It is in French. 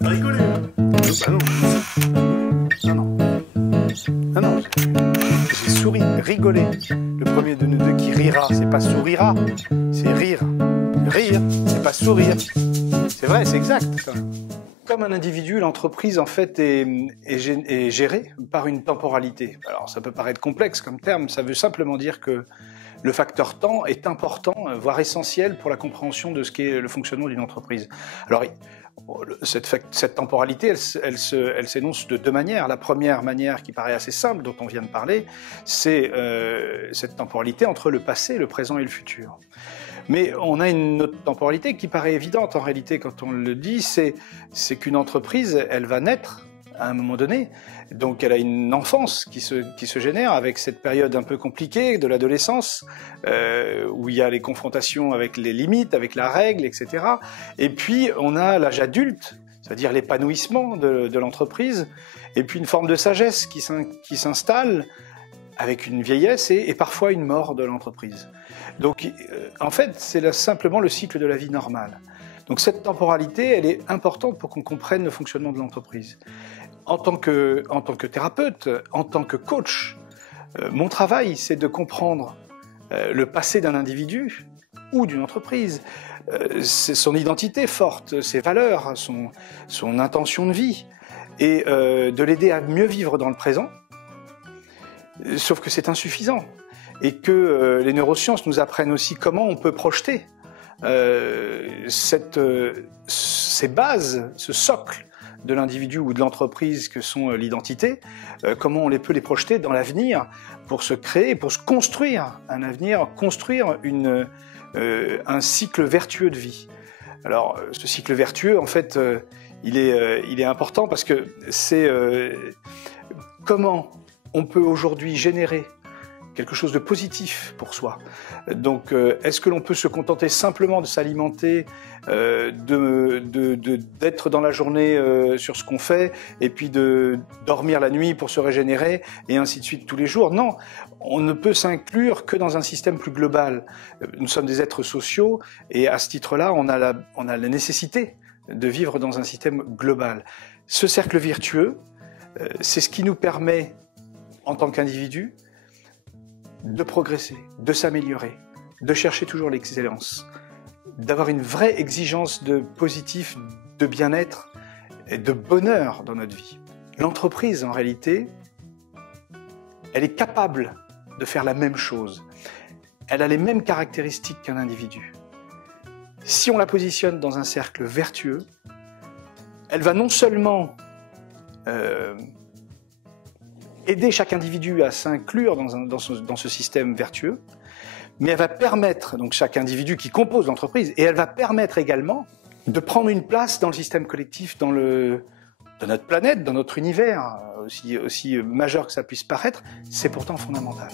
Rigoler, hein. Bah non. Non, non. Non, non. J'ai souri, rigoler. Le premier de nous deux qui rira, c'est pas sourira, c'est rire. Rire, c'est pas sourire. C'est vrai, c'est exact. Ça. Comme un individu, l'entreprise en fait est gérée par une temporalité. Alors ça peut paraître complexe comme terme, ça veut simplement dire que le facteur temps est important, voire essentiel pour la compréhension de ce qu'est le fonctionnement d'une entreprise. Alors cette temporalité, elle s'énonce de deux manières. La première manière qui paraît assez simple, dont on vient de parler, c'est cette temporalité entre le passé, le présent et le futur. Mais on a une autre temporalité qui paraît évidente en réalité quand on le dit, c'est qu'une entreprise, elle va naître à un moment donné, donc elle a une enfance qui se génère avec cette période un peu compliquée de l'adolescence, où il y a les confrontations avec les limites, avec la règle, etc. Et puis on a l'âge adulte, c'est-à-dire l'épanouissement de l'entreprise, et puis une forme de sagesse qui s'installe avec une vieillesse et parfois une mort de l'entreprise. Donc, en fait, c'est simplement le cycle de la vie normale. Donc, cette temporalité, elle est importante pour qu'on comprenne le fonctionnement de l'entreprise. En tant que thérapeute, en tant que coach, mon travail, c'est de comprendre le passé d'un individu ou d'une entreprise, son identité forte, ses valeurs, son intention de vie, et de l'aider à mieux vivre dans le présent. Sauf que c'est insuffisant. Et que les neurosciences nous apprennent aussi comment on peut projeter ces bases, ce socle de l'individu ou de l'entreprise que sont l'identité, comment on peut les projeter dans l'avenir pour se créer, pour se construire un avenir, construire un cycle vertueux de vie. Alors, ce cycle vertueux, en fait, il est important parce que c'est comment on peut aujourd'hui générer quelque chose de positif pour soi. Donc, est-ce que l'on peut se contenter simplement de s'alimenter, d'être dans la journée sur ce qu'on fait, et puis de dormir la nuit pour se régénérer, et ainsi de suite tous les jours? Non, on ne peut s'inclure que dans un système plus global. Nous sommes des êtres sociaux, et à ce titre-là, on a la nécessité de vivre dans un système global. Ce cercle vertueux, c'est ce qui nous permet, en tant qu'individu, de progresser, de s'améliorer, de chercher toujours l'excellence, d'avoir une vraie exigence de positif, de bien-être et de bonheur dans notre vie. L'entreprise, en réalité, elle est capable de faire la même chose. Elle a les mêmes caractéristiques qu'un individu. Si on la positionne dans un cercle vertueux, elle va non seulement aider chaque individu à s'inclure dans ce système vertueux, mais elle va permettre, donc chaque individu qui compose l'entreprise, et elle va permettre également de prendre une place dans le système collectif, dans notre planète, dans notre univers, aussi majeur que ça puisse paraître, c'est pourtant fondamental.